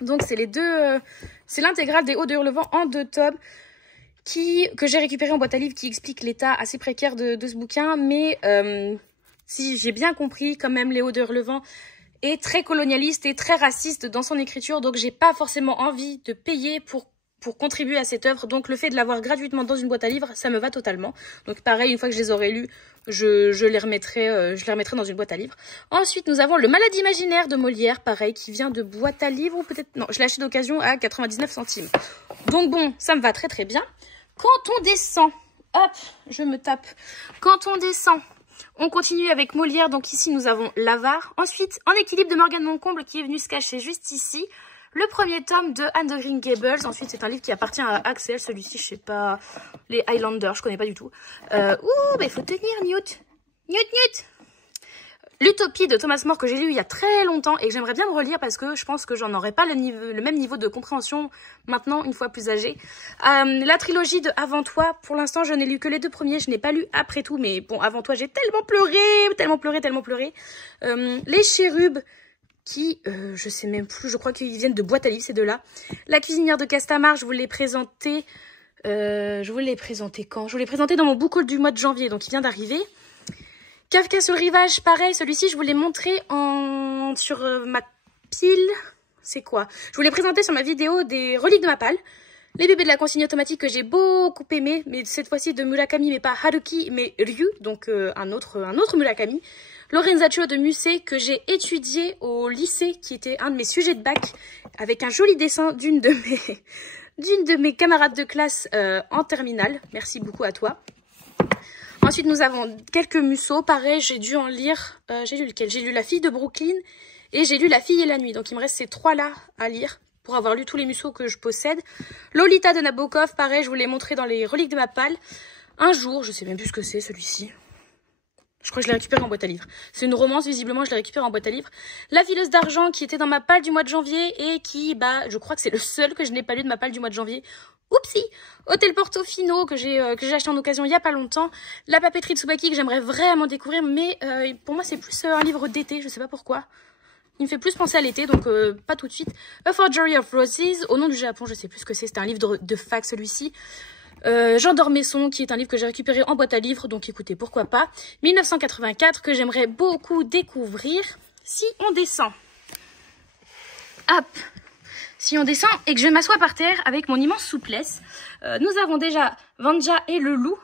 Donc, c'est les deux. C'est l'intégrale des Hauts de Hurlevent en 2 tomes que j'ai récupéré en boîte à livres, qui explique l'état assez précaire de ce bouquin. Mais si j'ai bien compris, quand même, les Hauts de Hurlevent est très colonialiste et très raciste dans son écriture. Donc, j'ai pas forcément envie de payer pour contribuer à cette œuvre. Donc le fait de l'avoir gratuitement dans une boîte à livres, ça me va totalement. Donc pareil, une fois que je les aurai lus, je les remettrai dans une boîte à livres. Ensuite, nous avons Le Malade imaginaire de Molière, pareil, qui vient de boîte à livres, ou peut-être... Non, je l'ai acheté d'occasion à 99 centimes. Donc bon, ça me va très bien. Quand on descend, hop, je me tape. Quand on descend, on continue avec Molière. Donc ici, nous avons L'Avare. Ensuite, En équilibre de Morgane Moncomble, qui est venu se cacher juste ici. Le premier tome de Anne de Green Gables. Ensuite, c'est un livre qui appartient à Axel. Celui-ci, je sais pas. Les Highlanders, je connais pas du tout. Ouh, il faut tenir, Newt. Newt. L'Utopie de Thomas More, que j'ai lu il y a très longtemps et que j'aimerais bien me relire parce que je pense que j'en aurais pas le même niveau de compréhension maintenant, une fois plus âgée. La trilogie de Avant toi, pour l'instant, je n'ai lu que les 2 premiers. Je n'ai pas lu après tout, mais bon, Avant toi, j'ai tellement pleuré. Les Chérubes, qui, je sais même plus, je crois qu'ils viennent de boîte à livres, ces deux-là. La cuisinière de Castamar, je vous l'ai présenté quand? Je vous l'ai présenté dans mon book haul du mois de janvier, donc il vient d'arriver. Kafka sur le rivage, pareil, celui-ci, je vous l'ai montré sur ma pile. C'est quoi? Je vous l'ai présenté sur ma vidéo des reliques de ma palle. Les bébés de la consigne automatique que j'ai beaucoup aimé, mais cette fois-ci de Murakami, mais pas Haruki, mais Ryu, donc un autre Murakami. Lorenzaccio de Musset, que j'ai étudié au lycée, qui était un de mes sujets de bac, avec un joli dessin d'une de mes camarades de classe en terminale. Merci beaucoup à toi. Ensuite, nous avons quelques Musso. Pareil, j'ai dû en lire. J'ai lu lequel? J'ai lu La fille de Brooklyn et j'ai lu La fille et la nuit. Donc, il me reste ces 3-là à lire pour avoir lu tous les Musso que je possède. Lolita de Nabokov, pareil, je vous l'ai montré dans les reliques de ma palle. Un jour, je sais même plus ce que c'est celui-ci. Je crois que je l'ai récupéré en boîte à livres. C'est une romance, visiblement, je l'ai récupéré en boîte à livres. La fileuse d'argent, qui était dans ma palle du mois de janvier et qui, je crois que c'est le seul que je n'ai pas lu de ma palle du mois de janvier. Oupsie! Hôtel Portofino, que j'ai acheté en occasion il y a pas longtemps. La papeterie de Tsubaki, que j'aimerais vraiment découvrir, mais pour moi, c'est plus un livre d'été, je sais pas pourquoi. Il me fait plus penser à l'été, donc pas tout de suite. A Forgery of Roses, au nom du Japon, je sais plus ce que c'est, c'était un livre de fac celui-ci. Jean d'Ormesson, qui est un livre que j'ai récupéré en boîte à livres, donc écoutez, pourquoi pas. 1984, que j'aimerais beaucoup découvrir. Si on descend, hop, si on descend et que je m'assois par terre avec mon immense souplesse, nous avons déjà Vanya et le loup,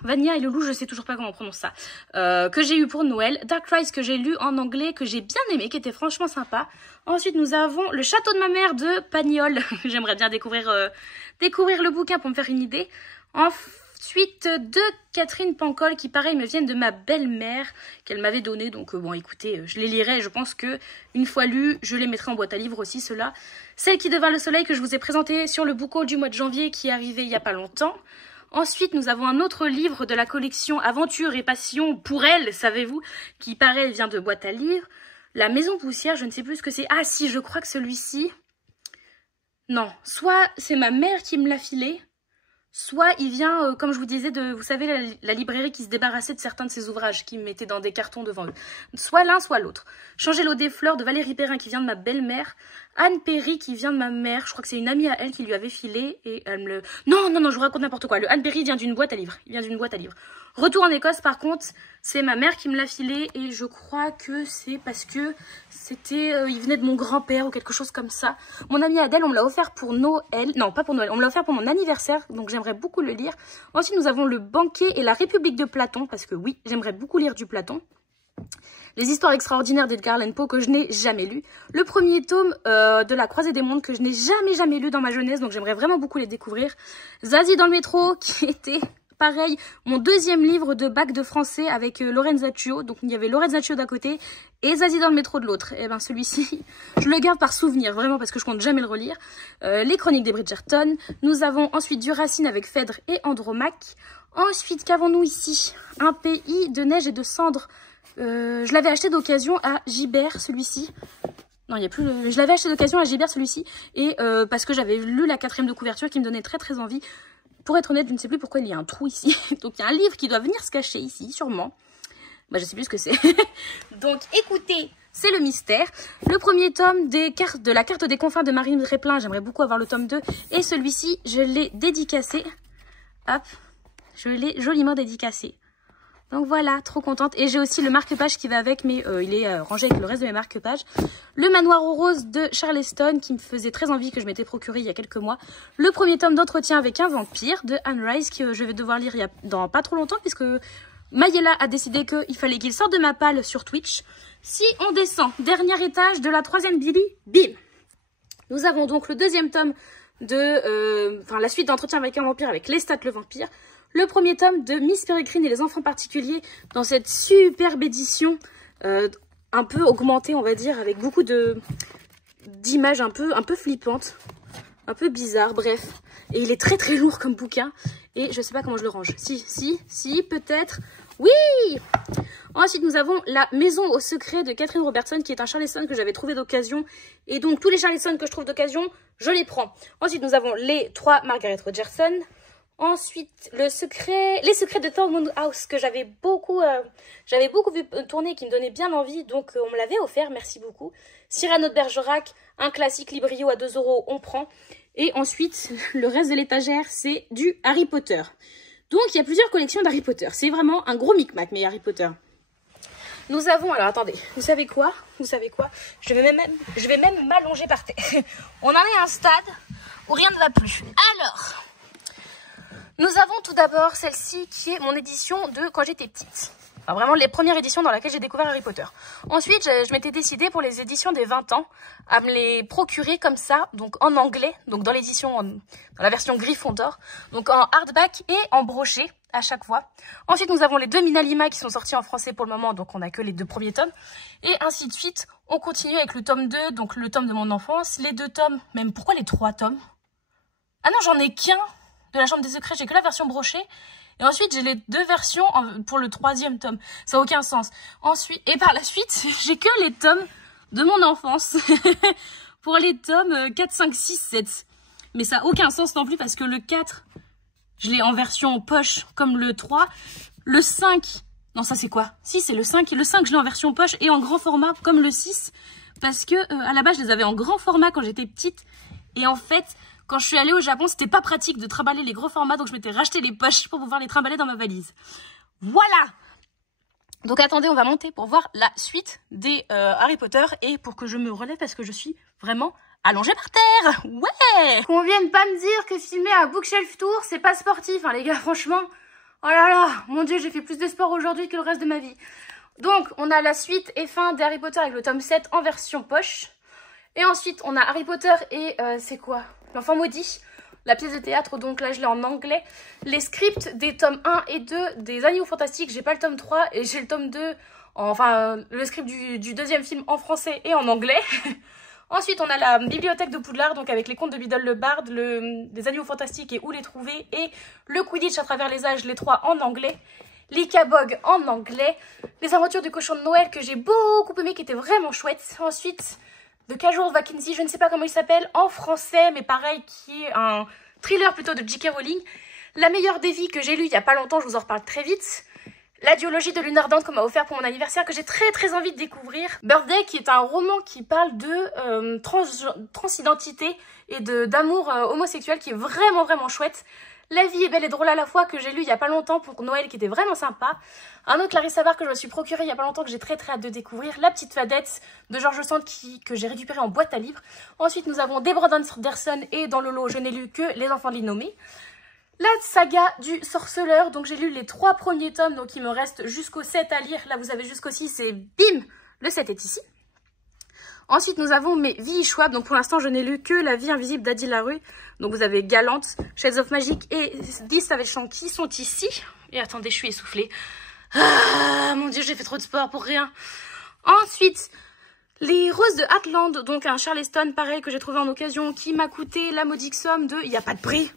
je sais toujours pas comment on prononce ça, que j'ai eu pour Noël. Dark Rise que j'ai lu en anglais, que j'ai bien aimé, qui était franchement sympa. Ensuite, nous avons Le Château de ma mère de Pagnol. J'aimerais bien découvrir le bouquin pour me faire une idée. Ensuite, de Catherine Pancol, qui pareil me viennent de ma belle-mère, qu'elle m'avait donné. Donc bon, écoutez, je les lirai. Je pense que une fois lus, je les mettrai en boîte à livres aussi, ceux-là. Celle qui devint le soleil, que je vous ai présenté sur le book haul du mois de janvier, qui est arrivé il y a pas longtemps. Ensuite, nous avons un autre livre de la collection Aventure et Passion pour elle, savez-vous, qui pareil vient de boîte à livres. La Maison Poussière, je ne sais plus ce que c'est. Ah si, je crois que celui-ci... Non, soit c'est ma mère qui me l'a filé, soit il vient, comme je vous disais, de, vous savez, la librairie qui se débarrassait de certains de ses ouvrages, qui mettait dans des cartons devant eux. Soit l'un, soit l'autre. Changer l'eau des fleurs de Valérie Perrin, qui vient de ma belle-mère. Anne Perry, qui vient de ma mère. Je crois que c'est une amie à elle qui lui avait filé, et elle me le... Non, je vous raconte n'importe quoi. Le Anne Perry vient d'une boîte à livres. Il vient d'une boîte à livres. Retour en Écosse, par contre, c'est ma mère qui me l'a filé, et je crois que c'est parce que c'était... il venait de mon grand-père, ou quelque chose comme ça. Mon amie Adèle, on me l'a offert pour Noël. Non, pas pour Noël, on me l'a offert pour mon anniversaire, donc j'aimerais beaucoup le lire. Ensuite, nous avons Le Banquet et la République de Platon, parce que oui, j'aimerais beaucoup lire du Platon. Les histoires extraordinaires d'Edgar Allan Poe, que je n'ai jamais lu. Le premier tome de La Croisée des Mondes, que je n'ai jamais lu dans ma jeunesse, donc j'aimerais vraiment beaucoup les découvrir. Zazie dans le métro, qui était... pareil, mon deuxième livre de bac de français avec Lorenzaccio. Donc il y avait Lorenzaccio d'un côté et Zazie dans le métro de l'autre. Et ben celui-ci, je le garde par souvenir, vraiment, parce que je compte jamais le relire. Les Chroniques des Bridgerton. Nous avons ensuite du Racine avec Phèdre et Andromaque. Ensuite, qu'avons-nous ici? Un pays de neige et de cendres. Je l'avais acheté d'occasion à Gibert, celui-ci. Non, il n'y a plus. Je l'avais acheté d'occasion à Gibert, celui-ci. Et parce que j'avais lu la 4e de couverture qui me donnait très envie. Pour être honnête, je ne sais plus pourquoi il y a un trou ici. Donc il y a un livre qui doit venir se cacher ici, sûrement. Bah, je sais plus ce que c'est. Donc écoutez, c'est le mystère. Le premier tome de la carte des confins de Marine Réplin, j'aimerais beaucoup avoir le tome 2. Et celui-ci, je l'ai dédicacé. Hop, je l'ai joliment dédicacé. Donc voilà, trop contente. Et j'ai aussi le marque-page qui va avec, mais il est rangé avec le reste de mes marque-pages. Le Manoir aux Roses de Charleston, qui me faisait très envie, que je m'étais procuré il y a quelques mois. Le premier tome d'Entretien avec un vampire de Anne Rice, que je vais devoir lire dans pas trop longtemps, puisque Mayela a décidé qu'il fallait qu'il sorte de ma palle sur Twitch. Si on descend, dernier étage de la 3e Billy, bim! Nous avons donc le deuxième tome de... la suite d'Entretien avec un vampire avec Lestat le vampire. Le premier tome de Miss Peregrine et les enfants particuliers dans cette superbe édition un peu augmentée, on va dire, avec beaucoup d'images un peu flippantes, un peu bizarres, bref. Et il est très lourd comme bouquin et je sais pas comment je le range. Si, peut-être. Oui! Ensuite, nous avons La Maison au secret de Catherine Robertson, qui est un Charleston que j'avais trouvé d'occasion. Et donc, tous les Charleston que je trouve d'occasion, je les prends. Ensuite, nous avons les 3 Margaret Rogerson. Ensuite, Les secrets de Thormund House, que j'avais beaucoup vu tourner et qui me donnait bien envie, donc on me l'avait offert, merci beaucoup. Cyrano de Bergerac, un classique Librio à 2 €, on prend. Et ensuite, le reste de l'étagère, c'est du Harry Potter. Donc, il y a plusieurs collections d'Harry Potter. C'est vraiment un gros micmac, mais Harry Potter. Nous avons, alors attendez, vous savez quoi? Je vais même m'allonger par terre. On en est à un stade où rien ne va plus. Alors... nous avons tout d'abord celle-ci qui est mon édition de quand j'étais petite. Enfin, vraiment les premières éditions dans lesquelles j'ai découvert Harry Potter. Ensuite, je m'étais décidée pour les éditions des 20 ans à me les procurer comme ça, donc en anglais, donc dans la version Gryffondor, donc en hardback et en brochet à chaque fois. Ensuite, nous avons les 2 Minalima qui sont sortis en français pour le moment, donc on n'a que les 2 premiers tomes. Et ainsi de suite, on continue avec le tome 2, donc le tome de mon enfance, les 2 tomes, même pourquoi les 3 tomes? Ah non, j'en ai qu'un de la Chambre des Secrets, j'ai que la version brochée. Et ensuite, j'ai les 2 versions pour le 3e tome. Ça n'a aucun sens. Ensuite, et par la suite, j'ai que les tomes de mon enfance. Pour les tomes 4, 5, 6, 7. Mais ça n'a aucun sens non plus parce que le 4, je l'ai en version poche comme le 3. Le 5, non ça c'est quoi? Si, c'est le 5. Le 5, je l'ai en version poche et en grand format comme le 6. Parce que à la base, je les avais en grand format quand j'étais petite. Et en fait... quand je suis allée au Japon, c'était pas pratique de trimballer les gros formats, donc je m'étais racheté les poches pour pouvoir les trimballer dans ma valise. Voilà! Donc attendez, on va monter pour voir la suite des Harry Potter et pour que je me relève parce que je suis vraiment allongée par terre. Ouais. Qu'on vienne pas me dire que filmer un bookshelf tour, c'est pas sportif, hein, les gars, franchement. Oh là là, mon dieu, j'ai fait plus de sport aujourd'hui que le reste de ma vie. Donc, on a la suite et fin d'Harry Potter avec le tome 7 en version poche. Et ensuite, on a Harry Potter et c'est quoi? L'Enfant Maudit, la pièce de théâtre, donc là je l'ai en anglais. Les scripts des tomes 1 et 2 des Animaux Fantastiques, j'ai pas le tome 3 et j'ai le tome 2, enfin le script du deuxième film en français et en anglais. Ensuite, on a la bibliothèque de Poudlard, donc avec les contes de Biddle le Bard, des Animaux Fantastiques et Où les trouver, et le Quidditch à travers les âges, les 3 en anglais. L'Icabog en anglais. Les aventures du cochon de Noël que j'ai beaucoup aimé, qui étaient vraiment chouettes. Ensuite, The Casual Vacancy, je ne sais pas comment il s'appelle, en français, mais pareil, qui est un thriller plutôt de J.K. Rowling. La meilleure des vies que j'ai lu il y a pas longtemps, je vous en reparle très vite. La duologie de Lune Ardente qu'on m'a offert pour mon anniversaire, que j'ai très envie de découvrir. Birthday, qui est un roman qui parle de transidentité et d'amour homosexuel, qui est vraiment chouette. La vie est belle et drôle à la fois, que j'ai lu il y a pas longtemps pour Noël, qui était vraiment sympa. Un autre Clarisse Savard que je me suis procuré il y a pas longtemps, que j'ai très hâte de découvrir. La petite Fadette de George Sand, que j'ai récupéré en boîte à livres. Ensuite, nous avons Deborah Anderson, et dans le lot, je n'ai lu que Les Enfants de l'Innommé. La saga du sorceleur, donc j'ai lu les 3 premiers tomes, donc il me reste jusqu'au 7 à lire. Là, vous avez jusqu'au 6 et bim, le 7 est ici. Ensuite, nous avons mes V.E. Schwab. Donc, pour l'instant, je n'ai lu que La vie invisible d'Addy Larue. Donc, vous avez Galante, Shades of Magic et This Savage Chant qui sont ici. Et attendez, je suis essoufflée. Ah, mon dieu, j'ai fait trop de sport pour rien. Ensuite, les Roses de Atland. Donc, un Charleston, pareil, que j'ai trouvé en occasion, qui m'a coûté la modique somme de... Il n'y a pas de prix.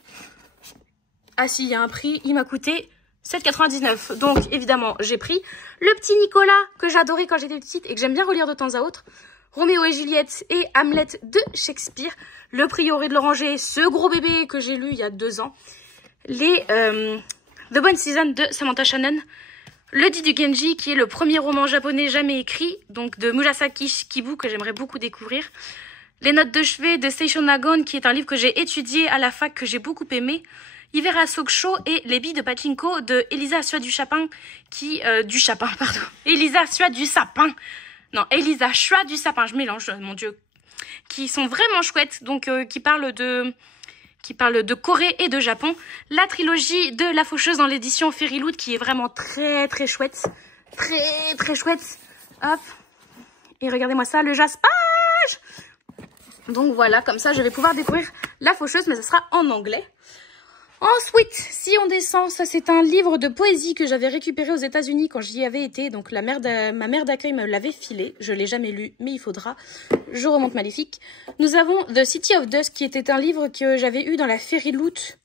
Ah si, il y a un prix. Il m'a coûté 7,99. Donc, évidemment, j'ai pris. Le petit Nicolas, que j'adorais quand j'étais petite et que j'aime bien relire de temps à autre. Roméo et Juliette et Hamlet de Shakespeare. Le Prieuré de l'Oranger, ce gros bébé que j'ai lu il y a 2 ans. Les The Bonne Season de Samantha Shannon. Le Dit du Genji, qui est le premier roman japonais jamais écrit, donc de Murasaki Shikibu, que j'aimerais beaucoup découvrir. Les Notes de chevet de Seishun Nagon, qui est un livre que j'ai étudié à la fac, que j'ai beaucoup aimé. Hiver à Soksho et Les billes de pachinko de Elisa Sua du Chapin, Elisa Sua du Sapin. Non, Elisa Chua du Sapin, je mélange, mon dieu. Qui sont vraiment chouettes, donc qui parlent de Corée et de Japon. La trilogie de La Faucheuse dans l'édition Fairyloot, qui est vraiment très chouette. Très chouette. Hop. Et regardez-moi ça, le jaspage. Donc voilà, comme ça je vais pouvoir découvrir La Faucheuse, mais ça sera en anglais. Ensuite, si on descend, ça c'est un livre de poésie que j'avais récupéré aux États-Unis quand j'y avais été. Donc ma mère d'accueil me l'avait filé. Je l'ai jamais lu, mais il faudra. Je remonte maléfique. Nous avons The City of Dusk, qui était un livre que j'avais eu dans la Fairyloot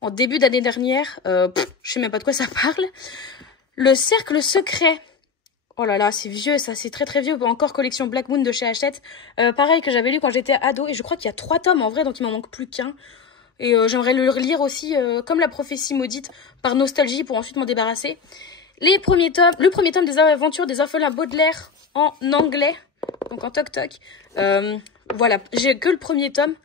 en début d'année dernière. Je sais même pas de quoi ça parle. Le Cercle Secret. Oh là là, c'est vieux ça, c'est très vieux. Encore collection Black Moon de chez Hachette. Pareil que j'avais lu quand j'étais ado. Et je crois qu'il y a 3 tomes en vrai, donc il m'en manque plus qu'un. Et j'aimerais le relire aussi, comme La Prophétie Maudite, par nostalgie, pour ensuite m'en débarrasser. Le premier tome des aventures des orphelins Baudelaire en anglais, donc en toc-toc. Voilà, j'ai que le premier tome,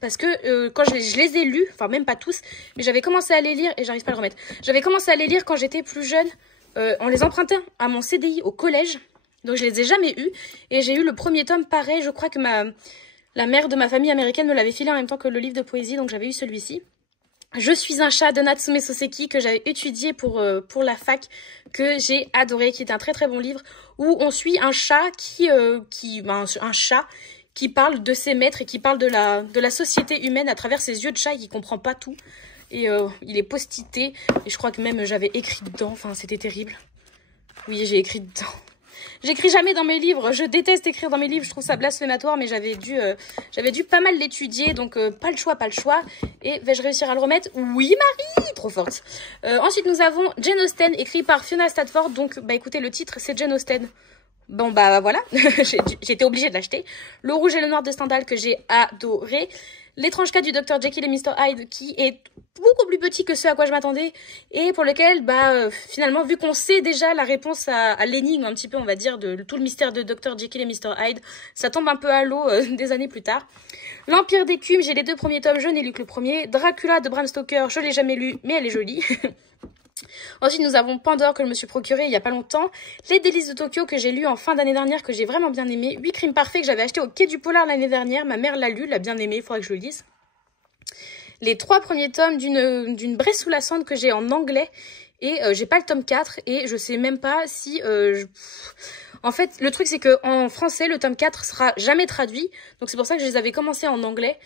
parce que quand je les ai lus, enfin même pas tous, mais j'avais commencé à les lire, et j'arrive pas à le remettre. J'avais commencé à les lire quand j'étais plus jeune, en les empruntant à mon CDI au collège, donc je les ai jamais eus. Et j'ai eu le premier tome, pareil, je crois que la mère de ma famille américaine me l'avait filé en même temps que le livre de poésie, donc j'avais eu celui-ci. Je suis un chat de Natsume Soseki, que j'avais étudié pour la fac, que j'ai adoré, qui est un très bon livre, où on suit un chat un chat qui parle de ses maîtres et qui parle de la société humaine à travers ses yeux de chat et qui comprend pas tout. Et il est post-ité, et je crois que même j'avais écrit dedans, enfin c'était terrible. Oui, j'ai écrit dedans. J'écris jamais dans mes livres, je déteste écrire dans mes livres, je trouve ça blasphématoire, mais j'avais dû pas mal l'étudier, donc pas le choix. Et vais-je réussir à le remettre? Oui, Marie, trop forte. Ensuite, nous avons Jane Austen, écrit par Fiona Stratford, donc bah écoutez, le titre c'est Jane Austen. Bon bah voilà, j'ai été obligée de l'acheter. Le Rouge et le Noir de Stendhal, que j'ai adoré. L'étrange cas du Dr Jekyll et Mr Hyde, qui est beaucoup plus petit que ce à quoi je m'attendais, et pour lequel, finalement, vu qu'on sait déjà la réponse à l'énigme, un petit peu, on va dire, de tout le mystère de Dr Jekyll et Mr Hyde, ça tombe un peu à l'eau des années plus tard. L'Empire d'écume, j'ai les 2 premiers tomes, je n'ai lu que le premier. Dracula de Bram Stoker, je l'ai jamais lu, mais elle est jolie. Ensuite, nous avons Pandore que je me suis procuré il y a pas longtemps. Les Délices de Tokyo que j'ai lu en fin d'année dernière, que j'ai vraiment bien aimé. 8 crimes parfaits que j'avais acheté au Quai du Polar l'année dernière. Ma mère l'a lu, l'a bien aimé, il faudrait que je le lise. Les 3 premiers tomes d'une Bresse sous la cendre que j'ai en anglais. Et j'ai pas le tome 4 et je sais même pas si... En fait, le truc c'est que en français, le tome 4 sera jamais traduit. Donc c'est pour ça que je les avais commencés en anglais.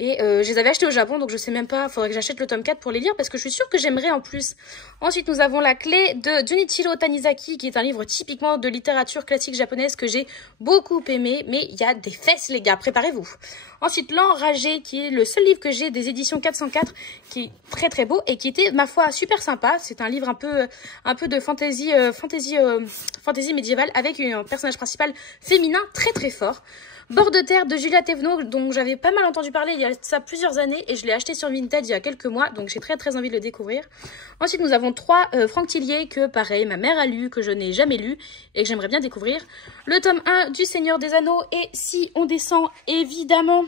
Et je les avais achetés au Japon, donc je sais même pas, faudrait que j'achète le tome 4 pour les lire parce que je suis sûre que j'aimerais en plus. Ensuite, nous avons La Clé de Junichiro Tanizaki, qui est un livre typiquement de littérature classique japonaise que j'ai beaucoup aimé, mais il y a des fesses les gars, préparez-vous. Ensuite, L'Enragé, qui est le seul livre que j'ai des éditions 404, qui est très très beau et qui était, ma foi, super sympa. C'est un livre un peu de fantasy médiévale avec un personnage principal féminin très très fort. Bord de terre de Julia Thévenot, dont j'avais pas mal entendu parler il y a ça plusieurs années et je l'ai acheté sur Vinted il y a quelques mois, donc j'ai très très envie de le découvrir. Ensuite, nous avons 3 Franck Tillier que pareil, ma mère a lu, que je n'ai jamais lu et que j'aimerais bien découvrir. Le tome 1 du Seigneur des Anneaux et si on descend, évidemment,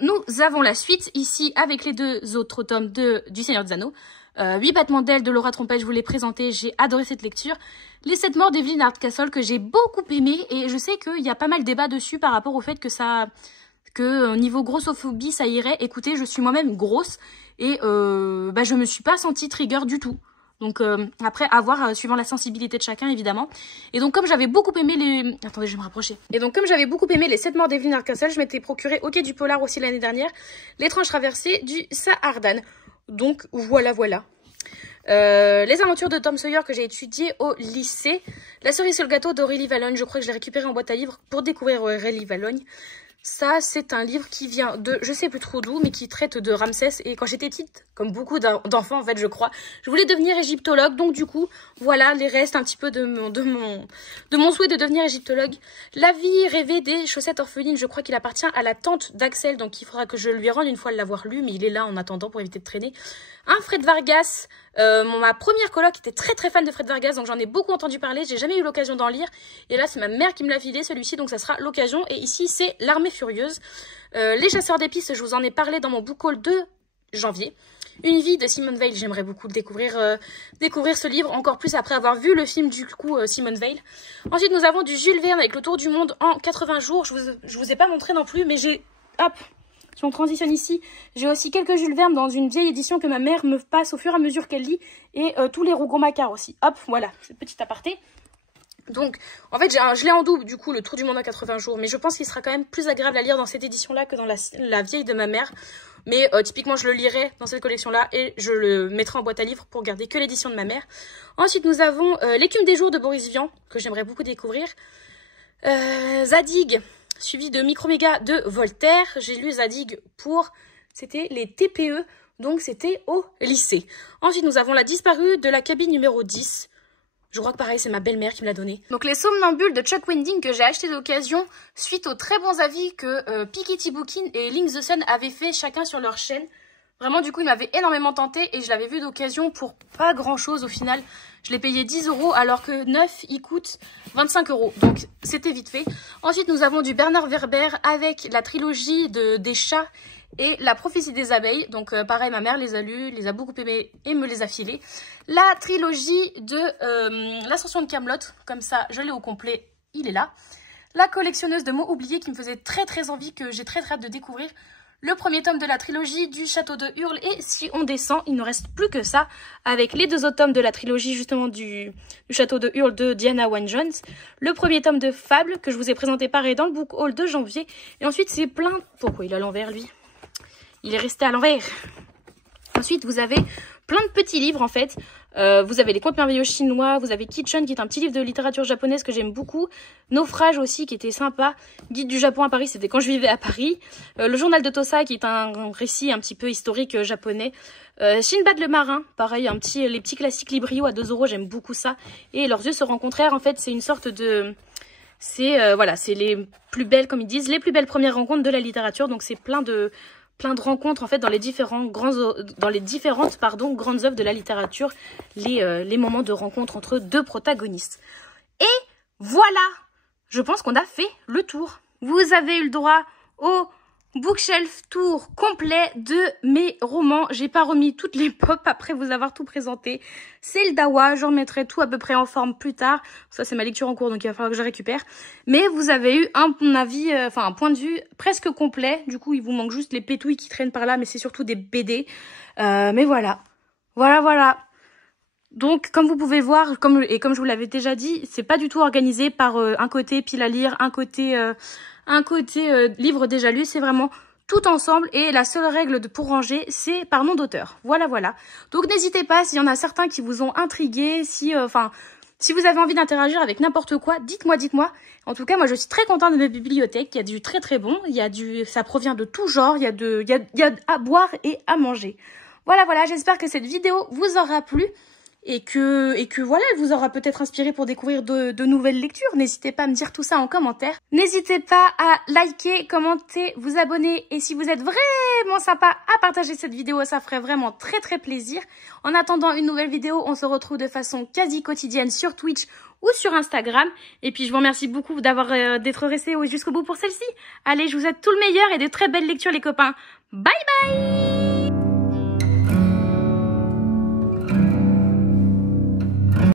nous avons la suite ici avec les 2 autres tomes du Seigneur des Anneaux. 8 battements d'ailes de Laura Trompette, je vous l'ai présenté, j'ai adoré cette lecture. Les 7 morts d'Evelyn Hardcastle que j'ai beaucoup aimé et je sais qu'il y a pas mal de débats dessus par rapport au fait que au niveau grossophobie ça irait. Écoutez, je suis moi-même grosse et je me suis pas sentie trigger du tout. Donc après, à voir suivant la sensibilité de chacun évidemment. Et donc comme j'avais beaucoup aimé les... Attendez, je vais me rapprocher. Et donc comme j'avais beaucoup aimé les 7 morts d'Evelyn Hardcastle, je m'étais procuré au Quai du Polar aussi l'année dernière L'étrange traversée du Sahardan. Donc voilà. Les aventures de Tom Sawyer que j'ai étudiées au lycée. La cerise sur le gâteau d'Aurélie Vallogne. Je crois que je l'ai récupéré en boîte à livres pour découvrir Aurélie Vallogne. Ça, c'est un livre qui vient de, je sais plus trop d'où, mais qui traite de Ramsès. Et quand j'étais petite, comme beaucoup d'enfants en fait, je crois, je voulais devenir égyptologue. Donc du coup, voilà les restes un petit peu de mon souhait de devenir égyptologue. La vie rêvée des chaussettes orphelines. Je crois qu'il appartient à la tante d'Axel. Donc il faudra que je lui rende une fois l'avoir lu, mais il est là en attendant pour éviter de traîner. Un Fred Vargas. Ma première coloc était très très fan de Fred Vargas, donc j'en ai beaucoup entendu parler. J'ai jamais eu l'occasion d'en lire. Et là, c'est ma mère qui me l'a filé celui-ci, donc ça sera l'occasion. Et ici, c'est L'Armée Furieuse. Les chasseurs d'épices, je vous en ai parlé dans mon book haul de janvier. Une vie de Simone Veil, j'aimerais beaucoup découvrir ce livre, encore plus après avoir vu le film du coup Simone Veil. Ensuite, nous avons du Jules Verne avec le tour du monde en 80 jours. Je vous ai pas montré non plus, mais j'ai... Hop, si on transitionne ici, j'ai aussi quelques Jules Verne dans une vieille édition que ma mère me passe au fur et à mesure qu'elle lit. Et tous les Rougon-Macquart aussi. Hop, voilà, cette petite aparté. Donc, en fait, je l'ai en double, du coup, le tour du monde en 80 jours. Mais je pense qu'il sera quand même plus agréable à lire dans cette édition-là que dans la vieille de ma mère. Mais typiquement, je le lirai dans cette collection-là et je le mettrai en boîte à livres pour garder que l'édition de ma mère. Ensuite, nous avons L'écume des jours de Boris Vian, que j'aimerais beaucoup découvrir. Zadig, suivi de Microméga de Voltaire. J'ai lu Zadig c'était les TPE, donc c'était au lycée. Ensuite, nous avons La disparue de la cabine numéro 10. Je crois que pareil, c'est ma belle-mère qui me l'a donné. Donc les Somnambules de Chuck Wendig que j'ai acheté d'occasion suite aux très bons avis que Piketty Bookin et Link the Sun avaient fait chacun sur leur chaîne. Vraiment, du coup, il m'avait énormément tenté et je l'avais vu d'occasion pour pas grand-chose au final. Je l'ai payé 10 € alors que neuf, il coûte 25 €. Donc, c'était vite fait. Ensuite, nous avons du Bernard Werber avec la trilogie des chats et La prophétie des abeilles. Donc, pareil, ma mère les a lus, les a beaucoup aimés et me les a filés. La trilogie de l'Ascension de Kaamelott. Comme ça, je l'ai au complet, il est là. La collectionneuse de mots oubliés qui me faisait très très envie, que j'ai très hâte de découvrir. Le premier tome de la trilogie du Château de Hurle. Et si on descend, il ne reste plus que ça. Avec les 2 autres tomes de la trilogie justement du Château de Hurle de Diana Wynne-Jones. Le premier tome de Fable que je vous ai présenté pareil dans le book haul de janvier. Et ensuite c'est plein... Pourquoi il est à l'envers lui? Il est resté à l'envers. Ensuite vous avez plein de petits livres en fait. Vous avez Les Contes merveilleux chinois, vous avez Kitchen qui est un petit livre de littérature japonaise que j'aime beaucoup. Naufrage aussi qui était sympa. Guide du Japon à Paris, c'était quand je vivais à Paris. Le journal de Tosa qui est un récit un petit peu historique japonais. Shinbad le marin, pareil, les petits classiques Librio à 2 €, j'aime beaucoup ça. Et Leurs yeux se rencontrèrent, en fait c'est une sorte de... voilà, c'est les plus belles, comme ils disent, les plus belles premières rencontres de la littérature. Donc c'est plein de rencontres en fait dans les différentes grandes œuvres de la littérature, les moments de rencontre entre 2 protagonistes. Et voilà, je pense qu'on a fait le tour. Vous avez eu le droit au Bookshelf tour complet de mes romans. J'ai pas remis toutes les pop après vous avoir tout présenté. C'est le Dawa, je remettrai tout à peu près en forme plus tard. Ça c'est ma lecture en cours donc il va falloir que je récupère. Mais vous avez eu un avis, un point de vue presque complet. Du coup il vous manque juste les pétouilles qui traînent par là mais c'est surtout des BD. Mais voilà. Voilà. Donc, comme vous pouvez voir, comme je vous l'avais déjà dit, c'est pas du tout organisé par un côté pile à lire, un côté livre déjà lu. C'est vraiment tout ensemble et la seule règle pour ranger, c'est par nom d'auteur. Voilà. Donc, n'hésitez pas, s'il y en a certains qui vous ont intrigué, si vous avez envie d'interagir avec n'importe quoi, dites-moi. En tout cas, moi, je suis très contente de mes bibliothèques. Il y a du très bon. Ça provient de tout genre. Il y a à boire et à manger. Voilà. J'espère que cette vidéo vous aura plu. Et que voilà, elle vous aura peut-être inspiré pour découvrir de nouvelles lectures. N'hésitez pas à me dire tout ça en commentaire. N'hésitez pas à liker, commenter, vous abonner. Et si vous êtes vraiment sympa, à partager cette vidéo, ça ferait vraiment très plaisir. En attendant une nouvelle vidéo, on se retrouve de façon quasi quotidienne sur Twitch ou sur Instagram. Et puis je vous remercie beaucoup d'être resté jusqu'au bout pour celle-ci. Allez, je vous souhaite tout le meilleur et de très belles lectures les copains. Bye bye!